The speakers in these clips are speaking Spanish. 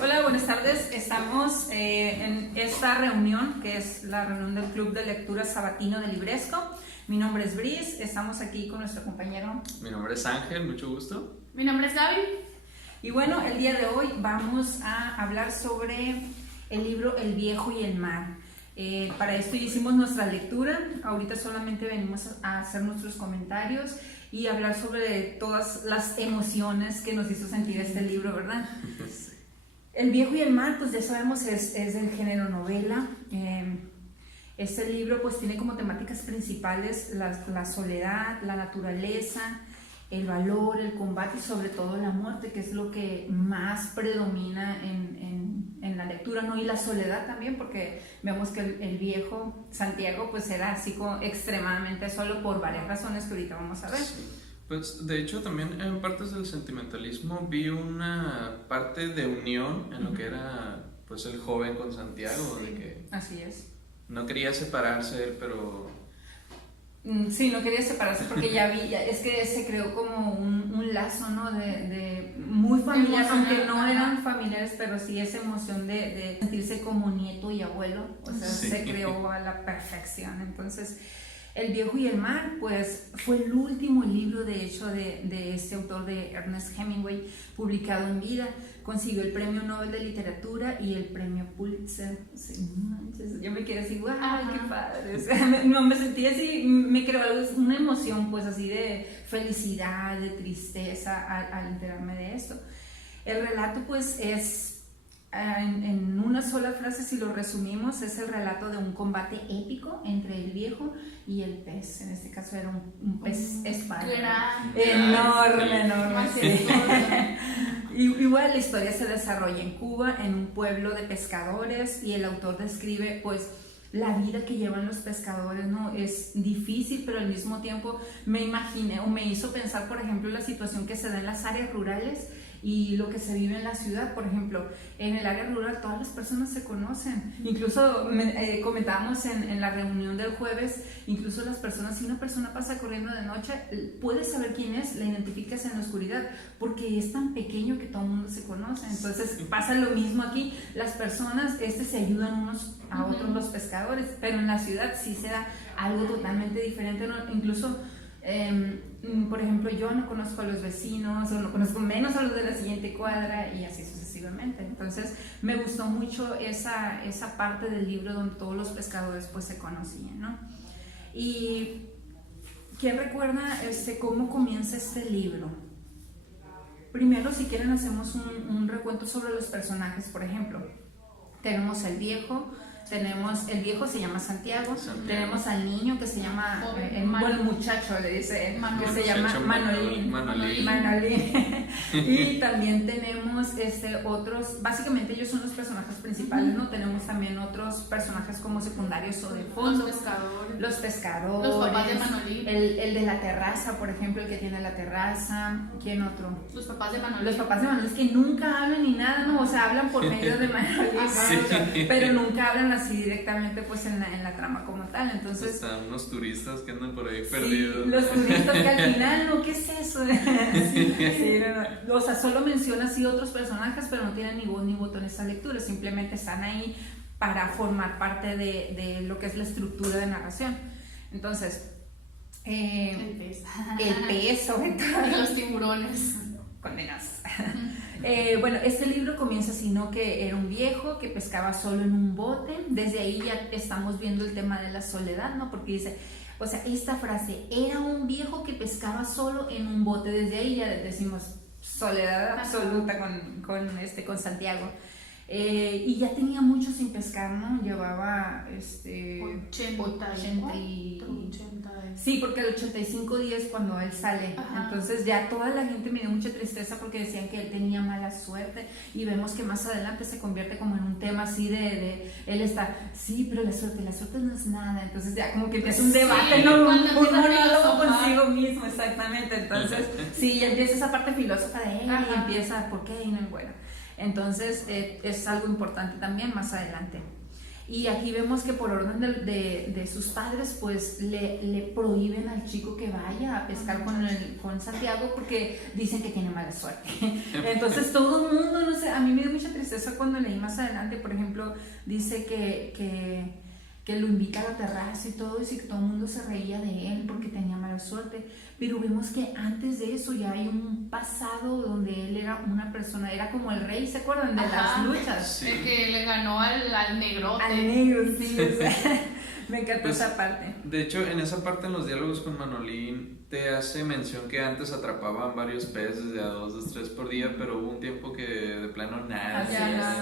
Hola, buenas tardes. Estamos en esta reunión, que es la reunión del Club de Lectura Sabatino de Libresco. Mi nombre es Bris, estamos aquí con nuestro compañero. Mi nombre es Ángel, mucho gusto. Mi nombre es Gaby. Y bueno, el día de hoy vamos a hablar sobre el libro El Viejo y el Mar. Para esto hicimos nuestra lectura. Ahorita solamente venimos a hacer nuestros comentarios y hablar sobre todas las emociones que nos hizo sentir este libro, ¿verdad? Sí. El Viejo y el Mar, pues ya sabemos, es del género novela. Este libro pues tiene como temáticas principales la soledad, la naturaleza, el valor, el combate y sobre todo la muerte, que es lo que más predomina en la lectura, ¿no? Y la soledad también, porque vemos que el viejo Santiago pues era así como extremadamente solo por varias razones que ahorita vamos a ver. Sí. Pues de hecho también en partes del sentimentalismo vi una parte de unión en lo que era pues el joven con Santiago, Sí, de que así es. no quería separarse él, pero Sí, no quería separarse porque es que se creó como un lazo, ¿no? De muy familiar, aunque no eran familiares, pero sí esa emoción de sentirse como nieto y abuelo, o sea, Sí. se creó a la perfección. Entonces, El Viejo y el Mar, pues fue el último libro, de hecho, de este autor, de Ernest Hemingway, publicado en vida. Consiguió el premio Nobel de Literatura y el premio Pulitzer. Sí, no manches, yo me quedé así, ¡guau, qué padre! O sea, me sentí así, me creó una emoción, pues así de felicidad, de tristeza al enterarme de esto. El relato, pues, es, en una sola frase, si lo resumimos, es el relato de un combate épico entre el viejo y el pez. En este caso era un pez espada. Enorme, sí. Igual la historia se desarrolla en Cuba, en un pueblo de pescadores, y el autor describe pues la vida que llevan los pescadores, ¿no? Es difícil, pero al mismo tiempo me imaginé o me hizo pensar, por ejemplo, la situación que se da en las áreas rurales y lo que se vive en la ciudad. Por ejemplo, en el área rural todas las personas se conocen. Incluso comentábamos en la reunión del jueves, incluso las personas, si una persona pasa corriendo de noche, puedes saber quién es, la identificas en la oscuridad, porque es tan pequeño que todo el mundo se conoce. Entonces pasa lo mismo aquí, las personas se ayudan unos a otros, los pescadores, pero en la ciudad sí se da algo totalmente diferente, ¿no? Incluso por ejemplo, yo no conozco a los vecinos o no conozco menos a los de la siguiente cuadra y así sucesivamente. Entonces me gustó mucho esa parte del libro donde todos los pescadores pues se conocían, ¿no? Y ¿quién recuerda cómo comienza este libro? Primero, si quieren, hacemos un recuento sobre los personajes. Por ejemplo, tenemos el viejo se llama Santiago. Tenemos al niño que se llama, el muchacho le dice él, que se llama Manolín. Y también tenemos otros, básicamente ellos son los personajes principales, ¿no? Tenemos también otros personajes como secundarios o de fondo. Los pescadores. Los papás de Manolín. El de la terraza, por ejemplo, el que tiene la terraza. ¿Quién otro? Los papás de Manolín. Los papás de Manolín, es que nunca hablan ni nada, ¿no? O sea, hablan por medio de Manolín, Sí. pero nunca hablan así directamente pues en la trama como tal. Entonces están unos turistas que andan por ahí sí, perdidos. los turistas que al final, ¿no? ¿Qué es eso? Sí, no. O sea, solo menciona así otros personajes, pero no tienen ni voz ni voto en esta lectura, simplemente están ahí para formar parte de lo que es la estructura de narración. Entonces, el pez sobre todo. y los tiburones. Condenas. Bueno, este libro comienza así, ¿no? Que era un viejo que pescaba solo en un bote. Desde ahí ya estamos viendo el tema de la soledad, ¿no? Porque dice, o sea, esta frase, era un viejo que pescaba solo en un bote. Desde ahí ya decimos soledad absoluta con Santiago. Y ya tenía mucho sin pescar, ¿no? Llevaba 80. Sí, porque el 85 días cuando él sale. Ajá. Entonces ya toda la gente me dio mucha tristeza porque decían que él tenía mala suerte, y vemos que más adelante se convierte como en un tema así de él está, sí, pero la suerte no es nada. Entonces ya como que empieza un debate, ¿no? Un monólogo consigo mismo, exactamente. Entonces sí, ya empieza esa parte filósofa de él. Ajá. Y empieza, ¿por qué? Y no, bueno. Entonces es algo importante también más adelante. Y aquí vemos que por orden de sus padres, pues le prohíben al chico que vaya a pescar con Santiago porque dicen que tiene mala suerte. Entonces todo el mundo, no sé, a mí me dio mucha tristeza cuando leí más adelante, por ejemplo, dice que lo invita a la terraza y todo, y que todo el mundo se reía de él porque tenía mala suerte. Pero vemos que antes de eso ya hay un pasado donde él era una persona, era como el rey, ¿se acuerdan? De las luchas. Sí. El que le ganó al negrote. Al negro, sí, o sea, me encantó Pues, esa parte. De hecho, en esa parte, en los diálogos con Manolín, te hace mención que antes atrapaban varios peces de a 2, 3 por día, pero hubo un tiempo que de plano nada.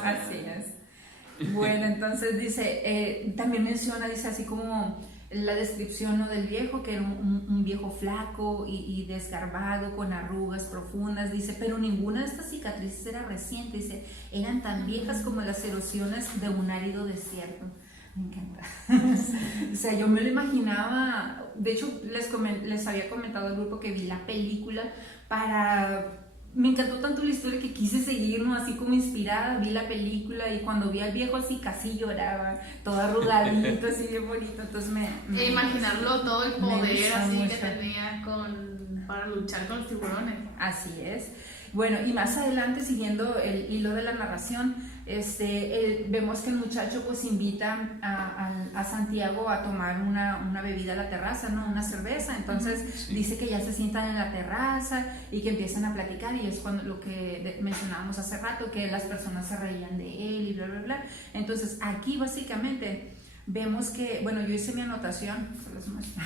Así es. Bueno, entonces dice, también menciona, dice así como la descripción, ¿no?, del viejo, que era un viejo flaco y desgarbado, con arrugas profundas, dice, pero ninguna de estas cicatrices era reciente, dice, eran tan viejas como las erosiones de un árido desierto. Me encanta. O sea, yo me lo imaginaba, de hecho les había comentado al grupo que vi la película me encantó tanto la historia que quise seguir, ¿no? Así como inspirada, vi la película y cuando vi al viejo así casi lloraba, todo arrugadito, así bien bonito, entonces E imaginarlo todo el poder así mucho. que tenía para luchar con los tiburones. Así es. Bueno, y más adelante, siguiendo el hilo de la narración, vemos que el muchacho pues invita a Santiago a tomar una bebida a la terraza, ¿no? Una cerveza. Entonces dice que ya se sientan en la terraza y que empiezan a platicar, y es cuando lo que mencionábamos hace rato, que las personas se reían de él y bla, bla, bla. Entonces aquí básicamente vemos que, bueno, yo hice mi anotación, se los muestro,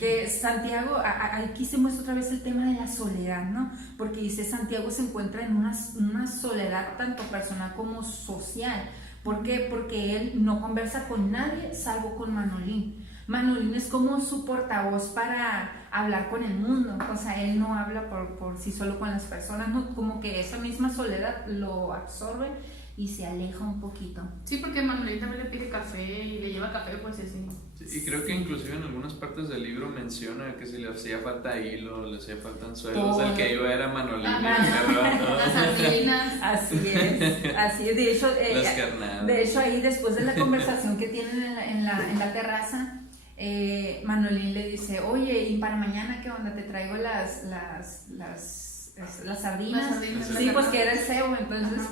que Santiago, aquí se muestra otra vez el tema de la soledad, ¿no? Porque dice, Santiago se encuentra en una soledad tanto personal como social. ¿Por qué? Porque él no conversa con nadie salvo con Manolín. Manolín es como su portavoz para hablar con el mundo, o sea, él no habla por sí solo con las personas, ¿no? Como que esa misma soledad lo absorbe y se aleja un poquito. Sí, porque Manolín también le pide café y le lleva café, pues así. Sí, y creo que inclusive en algunas partes del libro menciona que si le hacía falta hilo, le hacía falta anzuelos, Todo. el que iba era Manolín, Las sardinas. Así es, de hecho, las carnadas. de hecho ahí después de la conversación que tienen en la terraza, Manolín le dice, oye, ¿y para mañana qué onda? Te traigo las sardinas. Sí, pues que era el cebo, entonces,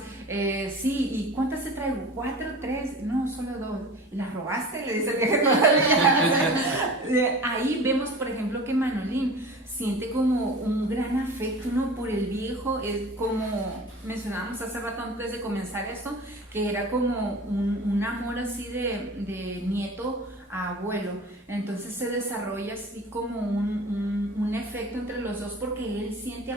sí, ¿y cuántas te traigo? ¿4, 3? No, solo 2. ¿Las robaste? Le dice el viejo todavía. Ahí vemos, por ejemplo, que Manolín siente como un gran afecto, ¿no?, por el viejo, como mencionábamos hace rato antes de comenzar esto, que era como un amor así de nieto a abuelo. Entonces se desarrolla así como un efecto entre los dos, porque él siente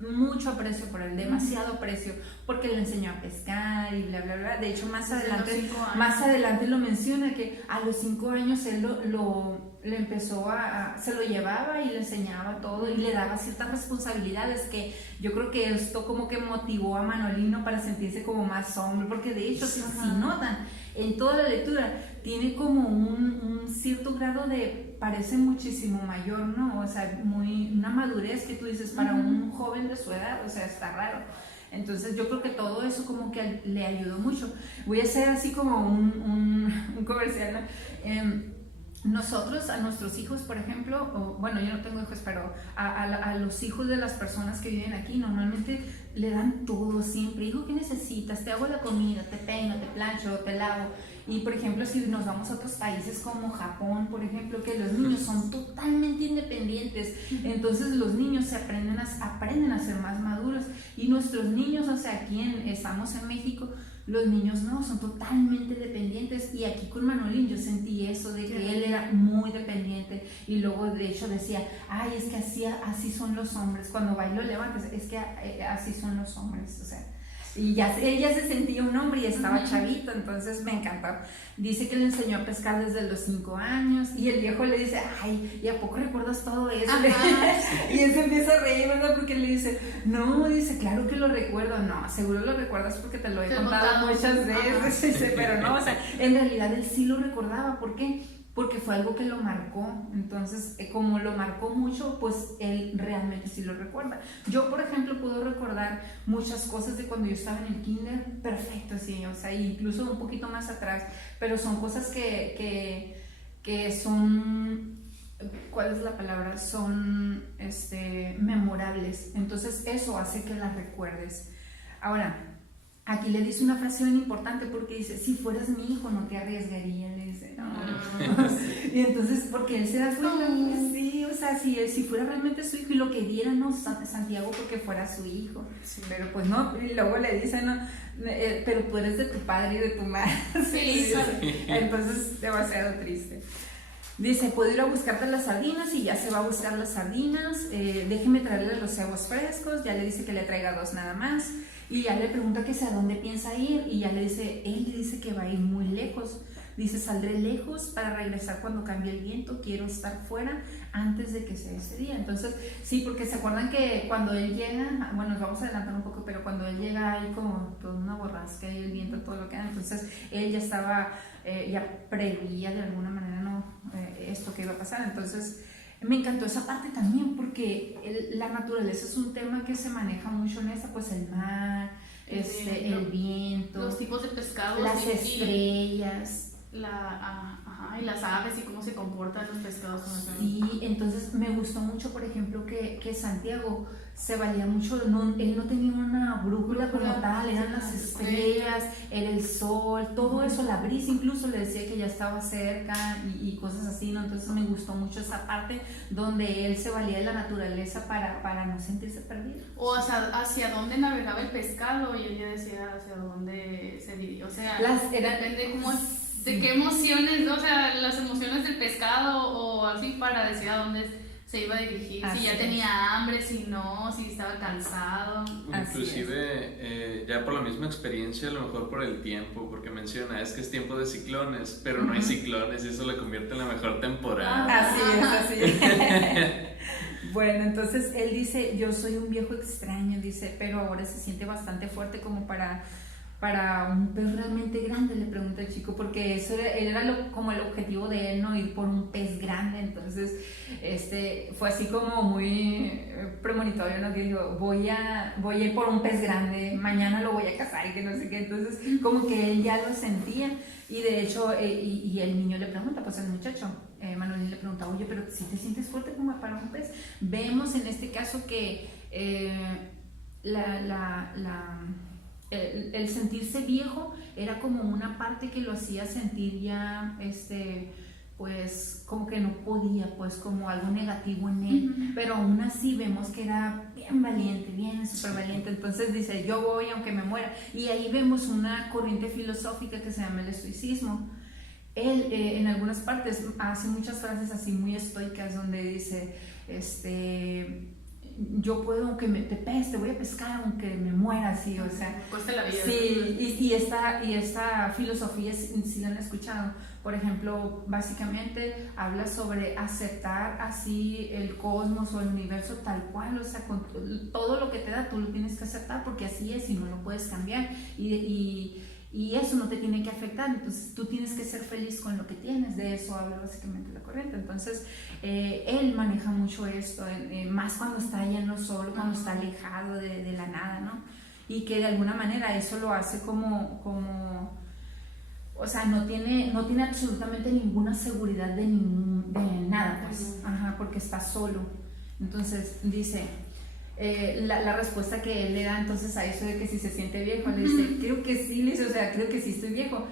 mucho aprecio por él, demasiado aprecio, porque le enseñó a pescar y bla, bla, bla. De hecho, más adelante lo menciona, que a los 5 años él le empezó se lo llevaba y le enseñaba todo y le daba ciertas responsabilidades, que yo creo que esto como que motivó a Manolino para sentirse como más hombre, porque de hecho, si notan, en toda la lectura tiene como un cierto grado parece muchísimo mayor, ¿no? O sea, una madurez que tú dices para un joven de su edad, o sea, está raro. Entonces yo creo que todo eso como que le ayudó mucho. Voy a hacer así como un comercial, ¿no? Nosotros, a nuestros hijos, por ejemplo, bueno, yo no tengo hijos, pero a los hijos de las personas que viven aquí, normalmente le dan todo siempre. Hijo, ¿qué necesitas? Te hago la comida, te peino, te plancho, te lavo. Y, por ejemplo, si nos vamos a otros países como Japón, por ejemplo, que los niños son totalmente independientes, entonces los niños aprenden a ser más maduros. Y nuestros niños, o sea, aquí estamos en México, los niños no, son totalmente dependientes, y aquí con Manolín yo sentí eso, de que él era muy dependiente, y luego de hecho decía, ay, es que así son los hombres, cuando bailo levantes, es que así son los hombres, o sea, y él ya se sentía un hombre y estaba chavito, entonces me encantó. Dice que le enseñó a pescar desde los 5 años, y el viejo le dice, ay, ¿y a poco recuerdas todo eso? Y él se empieza a reír, ¿verdad? Porque le dice, no, dice, claro que lo recuerdo. No, seguro lo recuerdas porque te lo he contado muchas veces. Dice, pero no, o sea, en realidad él sí lo recordaba. ¿Por qué? porque fue algo que lo marcó. Entonces, como lo marcó mucho, pues él realmente sí lo recuerda. Yo, por ejemplo, puedo recordar muchas cosas de cuando yo estaba en el kinder, perfecto, sí, o sea, incluso un poquito más atrás, pero son cosas que son, ¿cuál es la palabra? Son memorables. Entonces, eso hace que las recuerdes. Ahora, aquí le dice una frase bien importante porque dice, si fueras mi hijo no te arriesgaría, le dice, no. Y entonces, porque él se da cuenta, sí, o sea, si fuera realmente su hijo y lo quería, no, Santiago, porque fuera su hijo, sí. Pero pues no, y luego le dice, no, pero tú eres de tu padre y de tu madre, sí, sí. Entonces demasiado triste. Dice, puedo ir a buscarte las sardinas y ya se va a buscar las sardinas, déjeme traerle los cebos frescos, ya le dice que le traiga 2 nada más. Y ya le pregunta que a dónde piensa ir y ya él le dice que va a ir muy lejos. Dice, saldré lejos para regresar cuando cambie el viento, quiero estar fuera antes de que sea ese día. Entonces, sí, porque se acuerdan que cuando él llega, bueno, nos vamos a adelantar un poco, pero cuando él llega hay como toda una borrasca y el viento, todo lo que da. Entonces, él ya estaba, ya preveía de alguna manera, ¿no? Esto que iba a pasar. Entonces, me encantó esa parte también porque la naturaleza es un tema que se maneja mucho en esa, pues el mar, el viento, los tipos de pescados, las estrellas, y las aves y cómo se comportan los pescados. Sí, entonces me gustó mucho, por ejemplo, que Santiago se valía mucho, él no tenía una brújula como tal, eran las estrellas, era el sol, todo eso, la brisa incluso le decía que ya estaba cerca y cosas así, ¿no? Entonces me gustó mucho esa parte donde él se valía de la naturaleza para no sentirse perdido. O hacia dónde navegaba el pescado y él ya decía hacia dónde se dirigía, o sea, depende cómo de qué emociones, ¿no? O sea, las emociones del pescado o así para decir a dónde se iba a dirigir, así si ya tenía hambre, si no, si estaba cansado. Inclusive ya por la misma experiencia, a lo mejor por el tiempo, porque menciona, es que es tiempo de ciclones, pero no hay ciclones y eso le convierte en la mejor temporada. Así es. Bueno, entonces él dice, yo soy un viejo extraño, dice, pero ahora se siente bastante fuerte como para un pez realmente grande, le pregunta el chico, porque eso era como el objetivo de él, ¿no? Ir por un pez grande. Entonces fue así como muy premonitorio, ¿no? Que dijo, voy a ir por un pez grande, mañana lo voy a cazar y que no sé qué. Entonces como que él ya lo sentía y de hecho y el niño le pregunta, pues el muchacho Manuel le pregunta, oye, pero si te sientes fuerte como para un pez. Vemos en este caso que el sentirse viejo era como una parte que lo hacía sentir ya, pues como que no podía, pues como algo negativo en él, pero aún así vemos que era bien valiente, bien súper valiente. Entonces dice, yo voy aunque me muera, y ahí vemos una corriente filosófica que se llama el estoicismo. Él en algunas partes hace muchas frases así muy estoicas donde dice, yo puedo, aunque te voy a pescar aunque me muera, así, o sea, cuesta la vida. Sí, y esta filosofía, si la han escuchado, por ejemplo, básicamente habla sobre aceptar así el cosmos o el universo tal cual, o sea, con todo lo que te da tú lo tienes que aceptar porque así es y no lo puedes cambiar y eso no te tiene que afectar. Entonces tú tienes que ser feliz con lo que tienes. De eso habla básicamente la corriente. Entonces él maneja mucho esto, más cuando está lleno solo, cuando está alejado de la nada, ¿no? Y que de alguna manera eso lo hace como o sea, no tiene absolutamente ninguna seguridad de nada, pues, porque está solo. Entonces dice, la respuesta que él le da entonces a eso de que si se siente viejo, le dice, creo que sí, le dice, o sea, creo que sí estoy viejo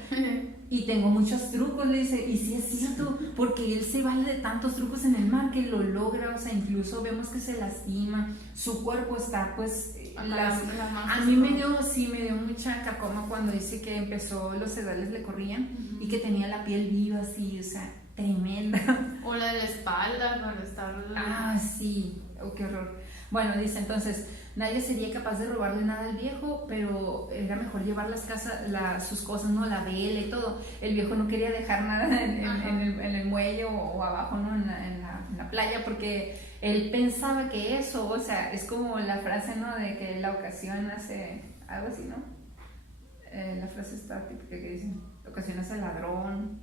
y tengo muchos trucos, le dice, y sí es cierto, porque él se vale de tantos trucos en el mar que lo logra, o sea, incluso vemos que se lastima, su cuerpo está pues, a mí me dio mucha cacoma cuando dice que empezó, los sedales le corrían y que tenía la piel viva así, o sea, tremenda. O la de la espalda para estar... sí, qué horror. Bueno, dice entonces, nadie sería capaz de robarle nada al viejo, pero era mejor llevar sus cosas, ¿no? La vela y todo. El viejo no quería dejar nada en el muelle o abajo, ¿no? En la playa, porque él pensaba que eso, o sea, es como la frase, ¿no? De que la ocasión hace algo así, ¿no? La frase está típica que dice, la ocasión hace ladrón.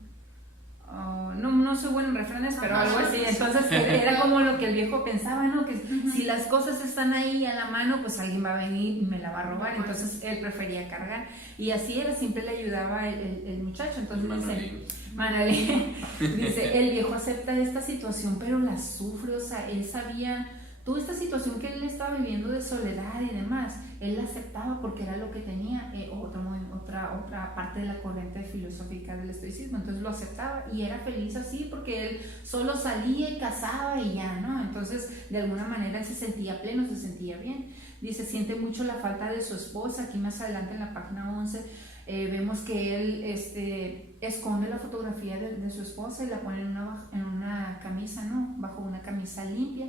no soy buena en refranes, pero algo así. Entonces era como lo que el viejo pensaba, ¿no? Que si las cosas están ahí a la mano, pues alguien va a venir y me la va a robar. Entonces él prefería cargar. Y así era, siempre le ayudaba el muchacho. Entonces Manolín, dice, el viejo acepta esta situación, pero la sufre. O sea, él sabía toda esta situación que él estaba viviendo de soledad y demás. Él la aceptaba porque era lo que tenía, otra parte de la corriente filosófica del estoicismo. Entonces lo aceptaba y era feliz así porque él solo salía y cazaba y ya, ¿no? Entonces de alguna manera se sentía pleno, se sentía bien. Dice, siente mucho la falta de su esposa. Aquí más adelante en la página 11 vemos que él esconde la fotografía de su esposa y la pone en una camisa, ¿no? Bajo una camisa limpia.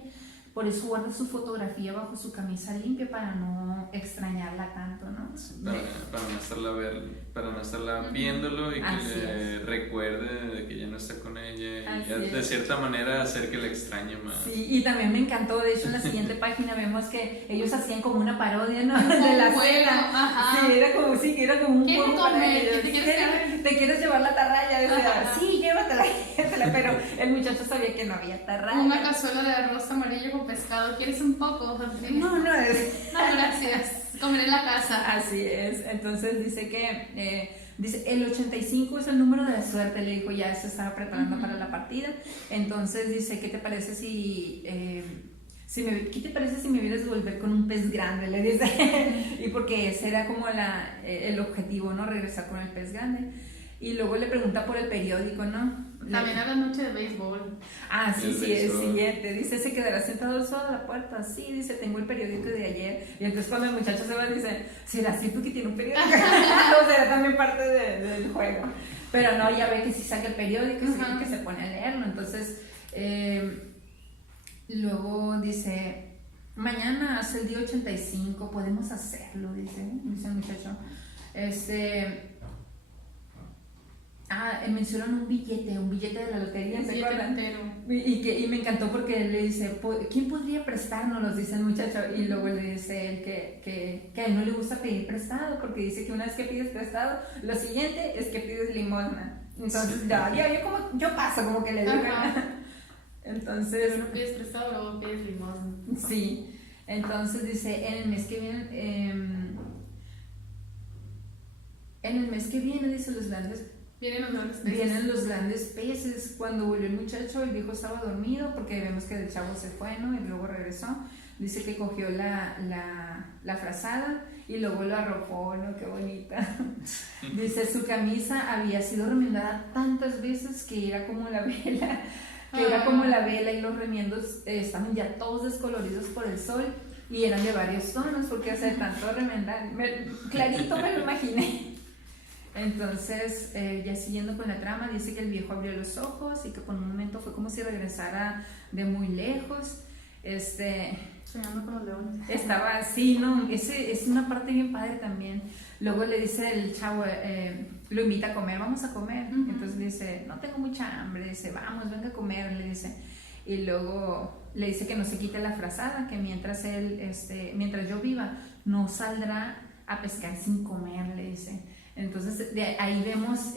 Por eso guarda su fotografía bajo su camisa limpia para no extrañarla tanto, ¿no? Para no estarla viéndolo y que le recuerde de que ya no está con ella y de cierta manera hacer que la extrañe más. Sí, y también me encantó, de hecho en la siguiente página vemos que ellos hacían como una parodia, ¿no? De la cena. Sí, era como un juego para ellos. ¿Te quieres llevar la tarraya? Decía, sí, llévatela, pero el muchacho sabía que no había tarraya. Una cazuela de arroz amarillo con pescado, ¿quieres un poco? No, gracias, comeré en la casa. Así es. Entonces dice que el 85 es el número de la suerte, le dijo, ya se estaba preparando para la partida. Entonces dice, ¿qué te parece si me vienes a volver con un pez grande? Le dice. Y porque ese era como el objetivo, ¿no? Regresar con el pez grande. Y luego le pregunta por el periódico, ¿no? También a la noche de béisbol. Sí, el siguiente. Dice, ¿se quedará sentado solo a la puerta? Sí, dice, tengo el periódico de ayer. Y entonces cuando el muchacho se va, dice, ¿será cierto que tiene un periódico? O será también parte del juego. Pero no, ya ve que sí saca el periódico y que se pone a leerlo. Entonces, luego dice, mañana es el día 85, podemos hacerlo, dice el muchacho. Mencionan un billete de la lotería, ¿se acuerdan? Y me encantó porque él le dice, ¿quién podría prestárnoslos? Dice el muchacho, y luego le dice él que a él no le gusta pedir prestado, porque dice que una vez que pides prestado, lo siguiente es que pides limosna. Entonces yo paso, como que le digo. Entonces, no pides prestado, luego pides limosna. Sí, entonces dice, en el mes que viene, dice, vienen los grandes peces. Cuando volvió el muchacho, el viejo estaba dormido porque vemos que el chavo se fue, ¿no? Y luego regresó. Dice que cogió la frazada y luego lo arrojó, ¿no? Qué bonita. Dice, su camisa había sido remendada tantas veces que era como la vela. Y los remiendos estaban ya todos descoloridos por el sol y eran de varios tonos porque hace tanto remendar. Clarito me lo imaginé. Entonces, ya siguiendo con la trama, dice que el viejo abrió los ojos y que por un momento fue como si regresara de muy lejos. Soñando con los leones. Estaba así, ¿no? Es una parte bien padre también. Luego le dice el chavo, lo invita a comer, vamos a comer. Entonces le dice, no tengo mucha hambre. Dice, vamos, venga a comer, le dice. Y luego le dice que no se quite la frazada, que mientras yo viva, no saldrá a pescar sin comer, le dice. Entonces de ahí vemos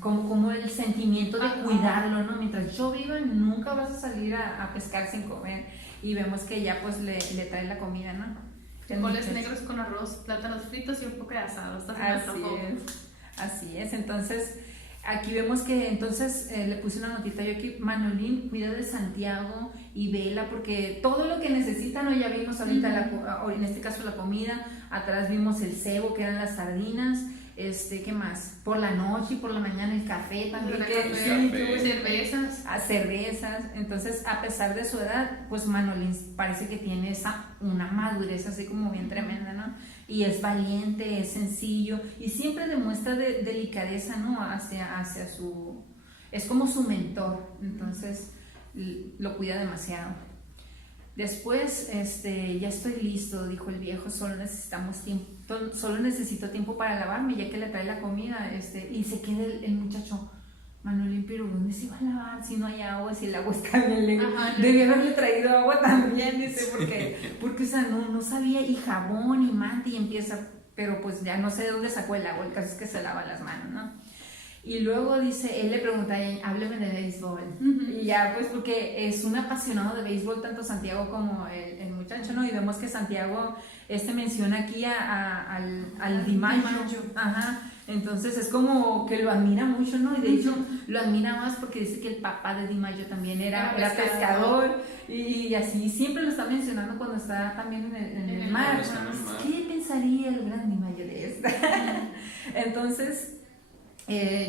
como el sentimiento de cuidarlo, ¿no? Mientras yo viva nunca vas a salir a pescar sin comer. Y vemos que ya pues le trae la comida, ¿no? Frijoles negros con arroz, plátanos fritos y un poco de asado. Así es. Entonces aquí vemos que le puse una notita yo aquí, Manolín cuida de Santiago y vela porque todo lo que necesitan, ¿no? Ya vimos ahorita en este caso la comida, atrás vimos el cebo que eran las sardinas, ¿qué más? Por la noche y por la mañana el café también, cervezas. Entonces, a pesar de su edad, pues Manolín parece que tiene una madurez así como bien tremenda, ¿no? Y es valiente, es sencillo y siempre demuestra delicadeza, ¿no? Hacia es como su mentor, entonces lo cuida demasiado. Después, ya estoy listo, dijo el viejo, solo necesito tiempo para lavarme, ya que le trae la comida, y se queda el muchacho, Manolín, pero ¿dónde se va a lavar si no hay agua, si el agua está bien? Debía haberle traído agua también, dice, porque o sea, no sabía, y jabón, y manta, y empieza, pero pues ya no sé de dónde sacó el agua, el caso es que se lava las manos, ¿no? Y luego dice, él le pregunta a ella, hábleme de béisbol. Y ya, pues porque es un apasionado de béisbol, tanto Santiago como el muchacho, ¿no? Y vemos que Santiago menciona aquí al DiMaggio. Ajá. Entonces es como que lo admira mucho, ¿no? Y de hecho lo admira más porque dice que el papá de DiMaggio también era pescador. Y así siempre lo está mencionando cuando está también en el mar. ¿Qué pensaría el gran DiMaggio de esta? Entonces...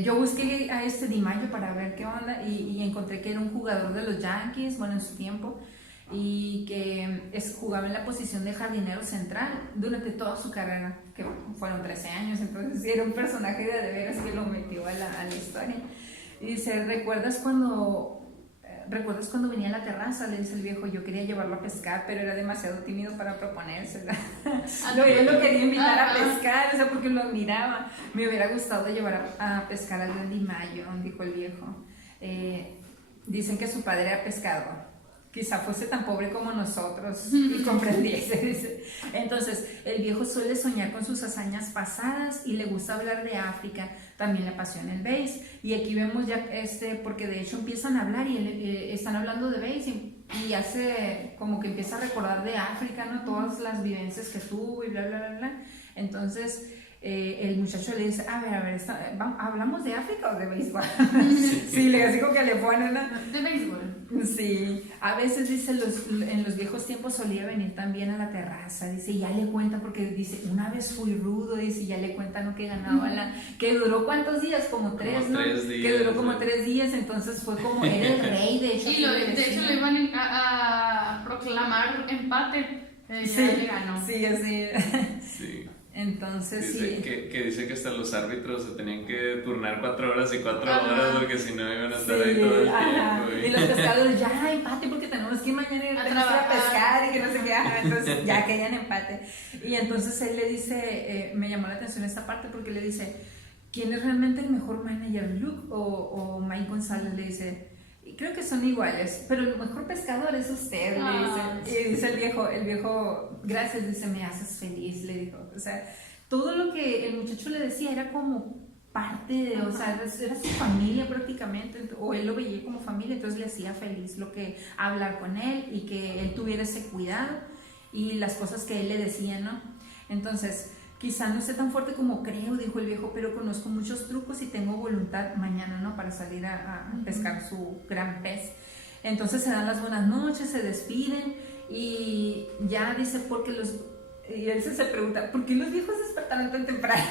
yo busqué a DiMaggio para ver qué onda y encontré que era un jugador de los Yankees, bueno, en su tiempo, y que jugaba en la posición de jardinero central durante toda su carrera, que fueron 13 años, entonces era un personaje de veras que lo metió a la historia. Y dice, ¿recuerdas cuando venía a la terraza? Le dice el viejo, yo quería llevarlo a pescar, pero era demasiado tímido para proponérsela. Yo lo quería invitar a pescar, o sea, porque lo admiraba. Me hubiera gustado llevar a pescar al DiMaggio, dijo el viejo. Dicen que su padre era pescador. Quizá fuese tan pobre como nosotros y comprendiese, dice. Entonces, el viejo suele soñar con sus hazañas pasadas y le gusta hablar de África. También le apasiona el béis. Y aquí vemos ya porque de hecho empiezan a hablar y están hablando de béis y hace como que empieza a recordar de África, ¿no? Todas las vivencias que tuvo y bla, bla, bla, bla. Entonces... el muchacho le dice, a ver, ¿hablamos de África o de béisbol? Sí, le digo que le ponen, ¿no? De béisbol. Sí, a veces dice, en los viejos tiempos solía venir también a la terraza, dice, y ya le cuenta, porque dice, una vez fui rudo, dice, y ya le cuenta, ¿no? Que ganaba que duró ¿cuántos días? Como 3, ¿no? 3 días, que duró como 3 días, entonces fue como, era el rey, de hecho. Y de hecho lo iban a proclamar empate, sí, ya le ganó. Sí, así. Sí. Entonces dice sí. Que dice que hasta los árbitros se tenían que turnar 4 horas y 4 horas porque si no iban a estar ahí todo el tiempo. Y los pescadores, ya empate porque tenemos que ir mañana a pescar y que no sé qué. Entonces ya que hayan empate. Y entonces él le dice, me llamó la atención esta parte porque le dice, ¿quién es realmente el mejor manager, Luke o Mike González? Le dice, creo que son iguales, pero el mejor pescador es usted, le dice. Y dice el viejo, gracias, dice, me haces feliz, le dijo. O sea, todo lo que el muchacho le decía era como parte de, o sea, era su familia prácticamente, o él lo veía como familia, entonces le hacía feliz hablar con él y que él tuviera ese cuidado y las cosas que él le decía, ¿no? Entonces, quizá no esté tan fuerte como creo, dijo el viejo, pero conozco muchos trucos y tengo voluntad mañana, ¿no? Para salir a pescar su gran pez. Entonces se dan las buenas noches, se despiden y ya dice, y él se pregunta, ¿por qué los viejos despertaron tan temprano?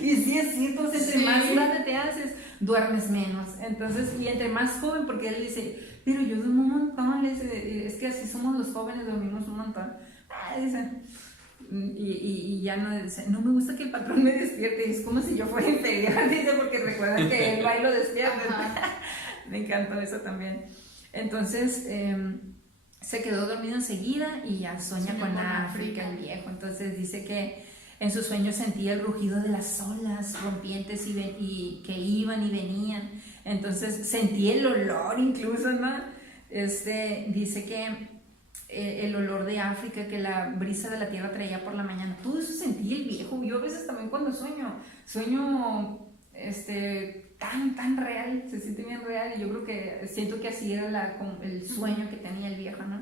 Y sí es cierto, entre más grande te haces, duermes menos. Entonces, y entre más joven, porque él dice, pero yo duermo un montón, es que así somos los jóvenes, dormimos un montón. Dice... Y ya no dice, no me gusta que el patrón me despierte, es como si yo fuera inferior, dice, porque recuerdan que él va y lo despierta. Me encantó eso también. Entonces se quedó dormido enseguida y ya sueña con África el viejo. Entonces dice que en sus sueños sentía el rugido de las olas rompientes y que iban y venían. Entonces sentía el olor incluso, ¿no? Dice que el olor de África que la brisa de la tierra traía por la mañana, todo eso sentía el viejo. Yo a veces también cuando sueño tan real, se siente bien real, y yo creo que siento que así era el sueño que tenía el viejo, ¿no?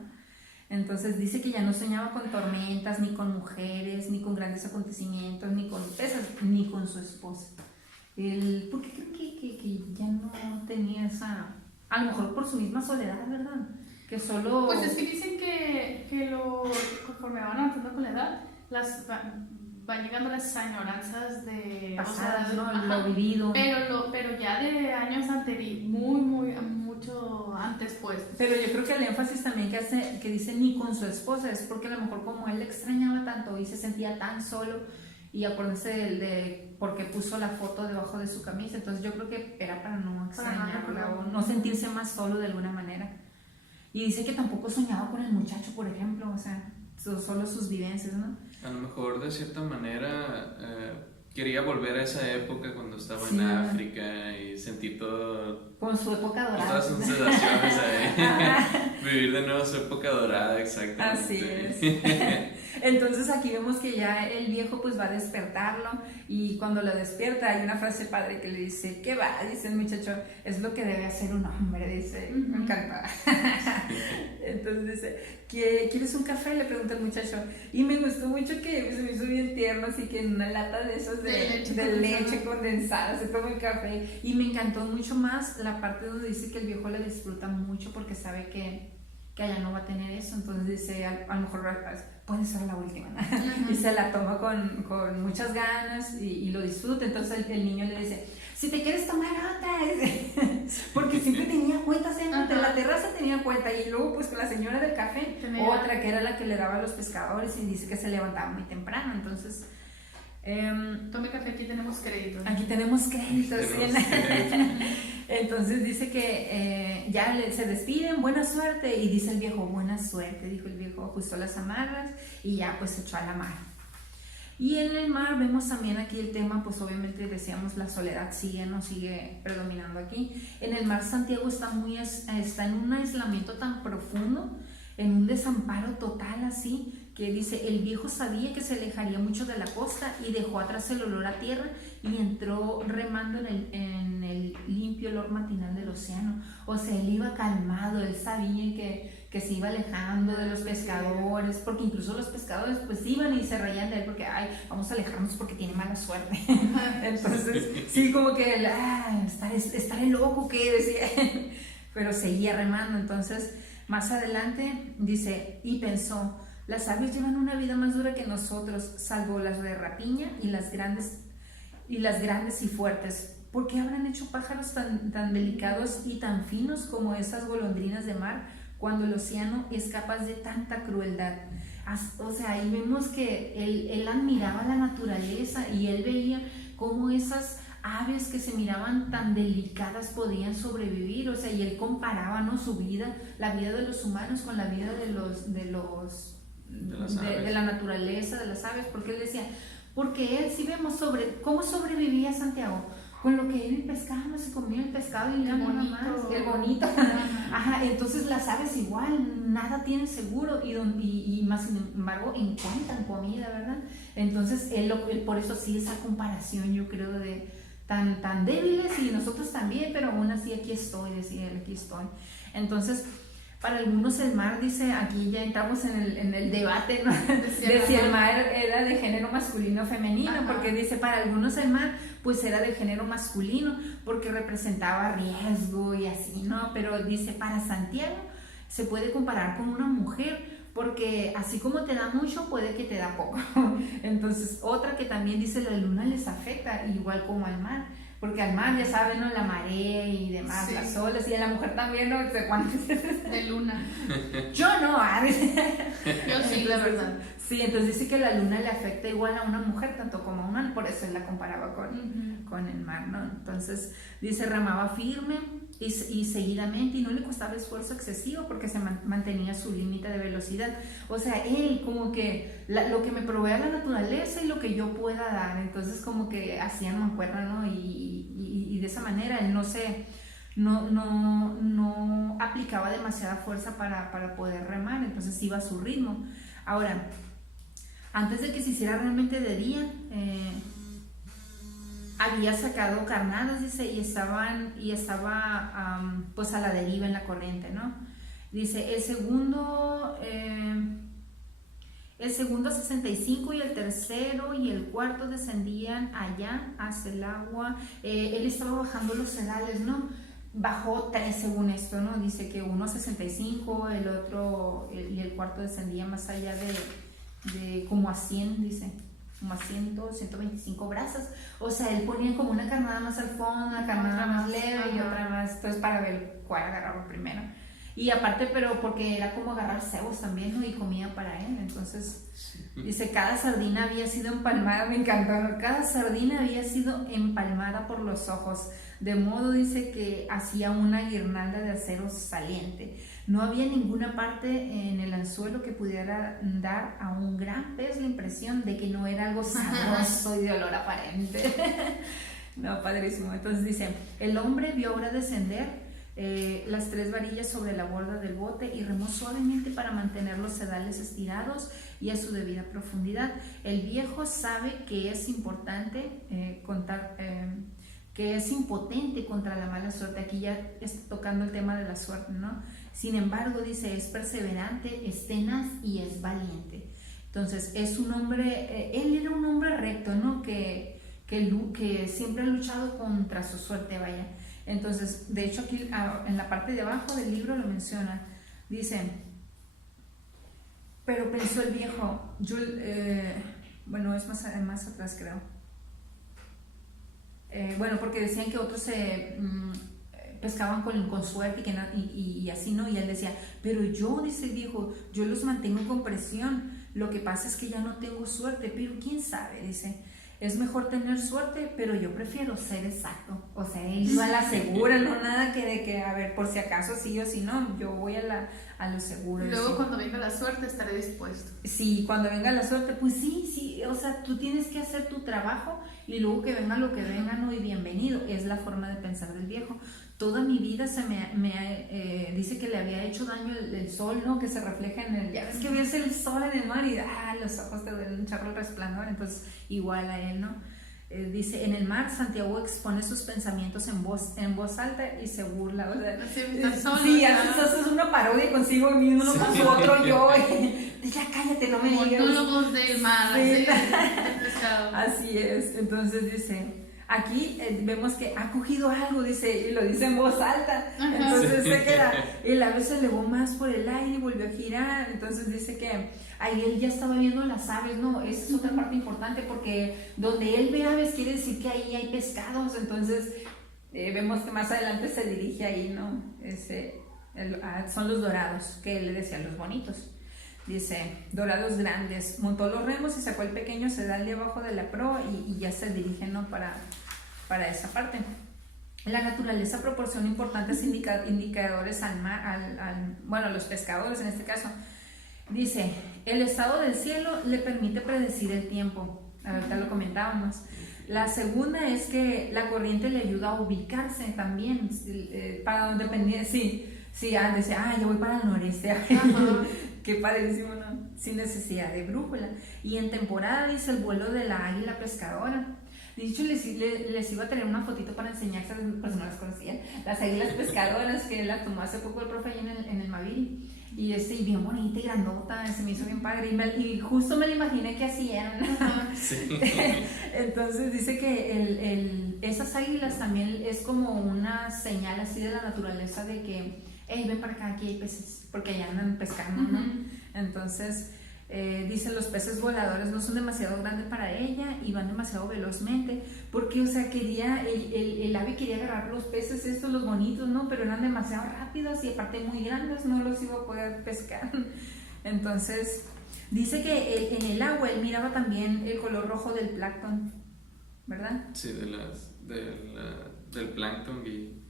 Entonces dice que ya no soñaba con tormentas, ni con mujeres, ni con grandes acontecimientos, ni con su esposa. Porque creo que ya no tenía esa, a lo mejor por su misma soledad, ¿verdad? Que solo... Pues es que dicen que conforme van avanzando con la edad, van llegando las añoranzas de... pasadas, ¿no? Lo vivido. Pero ya de años anteriores, mucho antes, pues. Pero yo creo que el énfasis también que dice ni con su esposa es porque a lo mejor como él le extrañaba tanto y se sentía tan solo, y acuérdense de por qué puso la foto debajo de su camisa, entonces yo creo que era para no extrañarla o no sentirse más solo de alguna manera. Y dice que tampoco soñaba con el muchacho, por ejemplo, o sea, solo sus vivencias, ¿no? A lo mejor de cierta manera quería volver a esa época cuando estaba en África y sentir todo... Con su época dorada. Todas sus sensaciones ahí. Vivir de nuevo su época dorada, exactamente. Así es. Entonces aquí vemos que ya el viejo pues va a despertarlo, y cuando lo despierta hay una frase padre que le dice, ¿qué va? Dice el muchacho, es lo que debe hacer un hombre, dice, me encanta. Entonces dice, ¿quieres un café? Le pregunta el muchacho, y me gustó mucho que se me hizo bien tierno, así que en una lata de esos de leche condensada se toma el café, y me encantó mucho más la parte donde dice que el viejo la disfruta mucho porque sabe que allá no va a tener eso, entonces dice, a lo mejor puede ser la última, ¿no? Y se la toma con muchas ganas y lo disfruta. Entonces el niño le dice, si te quieres tomar otra, porque siempre tenía cuenta, entre la terraza tenía cuenta, y luego pues con la señora del café, otra que era la que le daba a los pescadores, y dice que se levantaba muy temprano, entonces... tome café, aquí tenemos créditos. Aquí tenemos créditos. Entonces dice que ya se despiden, buena suerte, y dice el viejo, buena suerte, dijo el viejo, ajustó las amarras y ya pues se echó a la mar. Y en el mar vemos también aquí el tema, pues obviamente decíamos la soledad sigue predominando aquí. En el mar Santiago está en un aislamiento tan profundo, en un desamparo total así, que dice, el viejo sabía que se alejaría mucho de la costa y dejó atrás el olor a tierra y entró remando en el limpio olor matinal del océano. O sea, él iba calmado, él sabía que se iba alejando de los pescadores, porque incluso los pescadores pues iban y se reían de él porque, ay, vamos a alejarnos porque tiene mala suerte. Entonces, sí, como que él, estaré loco, ¿qué? Decía, pero seguía remando. Entonces, más adelante dice, y pensó, las aves llevan una vida más dura que nosotros, salvo las de rapiña y las grandes y fuertes. ¿Por qué habrán hecho pájaros tan delicados y tan finos como esas golondrinas de mar, cuando el océano es capaz de tanta crueldad? O sea, ahí vemos que él admiraba la naturaleza, y él veía cómo esas aves que se miraban tan delicadas podían sobrevivir. O sea, y él comparaba, ¿no?, su vida, la vida de los humanos con la vida de la naturaleza, de las aves, porque él decía, porque él, si vemos cómo sobrevivía Santiago, con lo que él pescaba, se comía el pescado y el bonito. Ajá, entonces las aves igual, nada tienen seguro, y más sin embargo encuentran comida, ¿verdad? Entonces él por eso sí, esa comparación, yo creo, de tan débiles y nosotros también, pero aún así aquí estoy, decía él, aquí estoy. Entonces, para algunos el mar, dice, aquí ya entramos en el debate, ¿no?, de si el mar era de género masculino o femenino. Ajá. Porque dice, para algunos el mar pues era de género masculino porque representaba riesgo y así, ¿no? Pero dice, para Santiago se puede comparar con una mujer, porque así como te da mucho, puede que te da poco. Entonces, otra que también dice, la luna les afecta igual como al mar, porque al mar, ya saben, ¿no?, la marea y demás, sí, las olas, y a la mujer también, ¿no? De luna. Yo no, yo sí, la verdad. Sí, entonces dice que la luna le afecta igual a una mujer, tanto como a un hombre, por eso él la comparaba con el mar, ¿no? Entonces, dice, remaba firme y seguidamente, y no le costaba esfuerzo excesivo porque se mantenía su límite de velocidad. O sea, él como que lo que me provea la naturaleza y lo que yo pueda dar, entonces como que hacían mancuerna, ¿no? Y de esa manera él no aplicaba demasiada fuerza para poder remar, entonces iba a su ritmo. Ahora, antes de que se hiciera realmente de día, había sacado carnadas, dice, y estaba pues a la deriva en la corriente, ¿no? Dice, el segundo 65 y el tercero y el cuarto descendían allá hacia el agua. Él estaba bajando los sedales, ¿no? Bajó 3 según esto, ¿no? Dice que uno a 65, el otro y el cuarto descendía más allá de como a 100, dice, como a 125 brazas. O sea, él ponía como una carnada más al fondo, una carnada más leve y otra más, entonces para ver cuál agarraba primero. Y aparte, pero porque era como agarrar cebos también, ¿no? Y comida para él. Entonces, dice, cada sardina había sido empalmada, me encantó, ¿no? Cada sardina había sido empalmada por los ojos, de modo, dice, que hacía una guirnalda de acero saliente. No había ninguna parte en el anzuelo que pudiera dar a un gran pez la impresión de que no era algo sabroso y de olor aparente. No, padrísimo. Entonces dice, el hombre vio ahora descender las 3 varillas sobre la borda del bote y remó suavemente para mantener los sedales estirados y a su debida profundidad. El viejo sabe que es importante que es impotente contra la mala suerte. Aquí ya está tocando el tema de la suerte, ¿no? Sin embargo, dice, es perseverante, es tenaz y es valiente. Entonces, es un hombre, él era un hombre recto, ¿no? Que siempre ha luchado contra su suerte, vaya. Entonces, de hecho, aquí en la parte de abajo del libro lo menciona. Dice, pero pensó el viejo, bueno, es más atrás, creo. Bueno, porque decían que otros pescaban con suerte y así, ¿no? Y él decía, pero yo, dice el viejo, yo los mantengo con presión, lo que pasa es que ya no tengo suerte, pero quién sabe, dice, es mejor tener suerte, pero yo prefiero ser exacto, o sea, él iba a la segura, no nada que de que, a ver, por si acaso sí o si no, yo voy a lo seguro. Y luego cuando venga la suerte estaré dispuesto. Sí, cuando venga la suerte, pues sí, o sea, tú tienes que hacer tu trabajo y luego que venga lo que venga, no, y bienvenido, es la forma de pensar del viejo. Toda mi vida dice que le había hecho daño el sol, ¿no? Que se refleja en el, ya ves que ves el sol en el mar y los ojos te ven un charro el resplandor, entonces igual a él, ¿no? Dice, en el mar Santiago expone sus pensamientos en voz alta y se burla, o sea, sí, haces una parodia consigo mismo, no con su otro yo, ya cállate, no me digas. Monólogos del mar, sí. Así es, entonces dice, aquí vemos que ha cogido algo, dice, y lo dice en voz alta. Ajá. Entonces se queda, el ave se elevó más por el aire y volvió a girar. Entonces dice que ahí él ya estaba viendo las aves, ¿no? Esa es otra parte importante, porque donde él ve aves quiere decir que ahí hay pescados. Entonces vemos que más adelante se dirige ahí, ¿no? Son los dorados, que él le decía, los bonitos. Dice, dorados grandes, montó los remos y sacó el pequeño sedal de abajo de la proa y ya se dirige, ¿no? para esa parte. La naturaleza proporciona importantes indicadores al mar, bueno, a los pescadores en este caso. Dice, el estado del cielo le permite predecir el tiempo. Ahorita lo comentábamos. La segunda es que la corriente le ayuda a ubicarse también, para donde dependía, sí, decía, yo voy para el noreste. Qué padrísimo, ¿no? Sin necesidad de brújula. Y en temporada, dice, el vuelo de la águila pescadora. De hecho, les iba a tener una fotito para enseñarse, por si no las conocían, las águilas pescadoras, que la tomó hace poco el profe ahí en el Maviri. Y bien bonita y grandota, se me hizo bien padre. Y justo me lo imaginé que así eran. Sí. Entonces dice que esas águilas también es como una señal así de la naturaleza de que, ven para acá, aquí hay peces, porque allá andan pescando, ¿no? Entonces, dice, los peces voladores no son demasiado grandes para ella y van demasiado velozmente, porque, o sea, el ave quería agarrar los peces estos, los bonitos, ¿no? Pero eran demasiado rápidos y aparte muy grandes, no los iba a poder pescar. Entonces, dice que en el agua él miraba también el color rojo del plancton, ¿verdad? Sí, del plancton y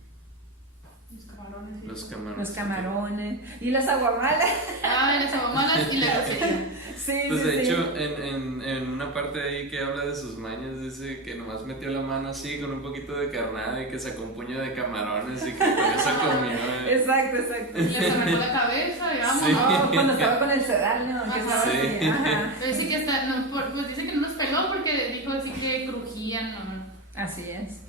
los camarones. Y las aguamalas. Las aguamalas y la grosería. Sí, pues de hecho, en una parte ahí que habla de sus mañas, dice que nomás metió la mano así con un poquito de carnada y que sacó un puño de camarones y que con eso comió. Exacto. Y le sacó la cabeza y vamos. Sí. Cuando estaba con el sedal, ¿no? Que estaba sí. Así. Ajá. Pero dice que pues dice que no nos peló porque dijo así que crujían, ¿no? Así es.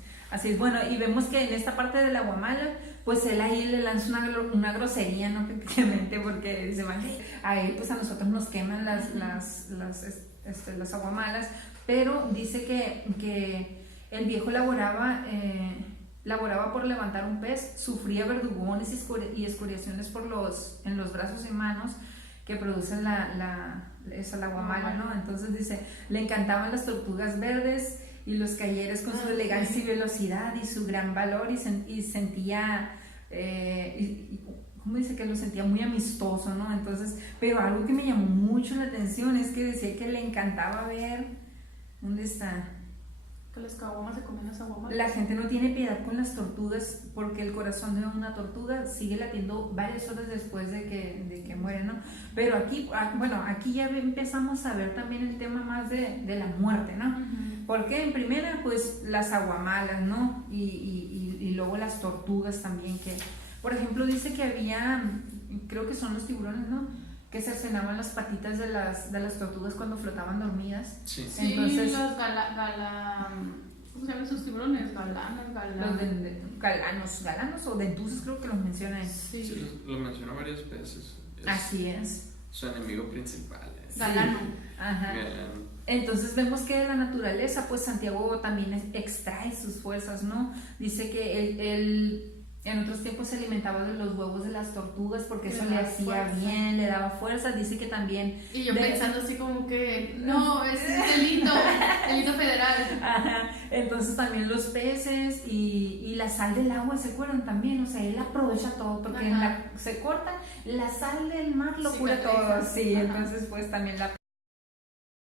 Bueno, y vemos que en esta parte de la aguamala, pues él ahí le lanza una grosería, ¿no? Prácticamente, porque dice, a él, pues a nosotros nos queman las aguamalas, pero dice que el viejo laboraba por levantar un pez, sufría verdugones y escoriaciones en los brazos y manos que producen la aguamala, ¿no? Entonces dice, le encantaban las tortugas verdes y los cayeres con su elegancia y velocidad y su gran valor, y sentía, ¿cómo dice? Que lo sentía muy amistoso, ¿no? Entonces, pero algo que me llamó mucho la atención es que decía que le encantaba ver, ¿dónde está? Que las caguamas se comen las aguamas. La gente no tiene piedad con las tortugas, porque el corazón de una tortuga sigue latiendo varias horas después de que muere, ¿no? Pero aquí ya empezamos a ver también el tema más de la muerte, ¿no? Uh-huh. Porque en primera, pues las aguamalas, ¿no? Y luego las tortugas también, que Por ejemplo, dice que había, creo que son los tiburones, ¿no? Que cercenaban las patitas de las tortugas cuando flotaban dormidas. Sí, entonces, los ¿cómo se llaman esos tiburones? Galanos o dentuces, creo que los mencionan. Sí, lo mencionó varias veces. Así es. Su enemigo principal. Galano. Ajá. Galano. Entonces vemos que de la naturaleza, pues Santiago también extrae sus fuerzas, ¿no? Dice que él en otros tiempos se alimentaba de los huevos de las tortugas porque eso le hacía bien, le daba fuerza. Dice que también... Y yo pensando así como que, no, es delito federal. Ajá. Entonces también los peces y la sal del agua se curan también, o sea, él aprovecha todo porque se corta, la sal del mar lo cura todo, sí, entonces pues también la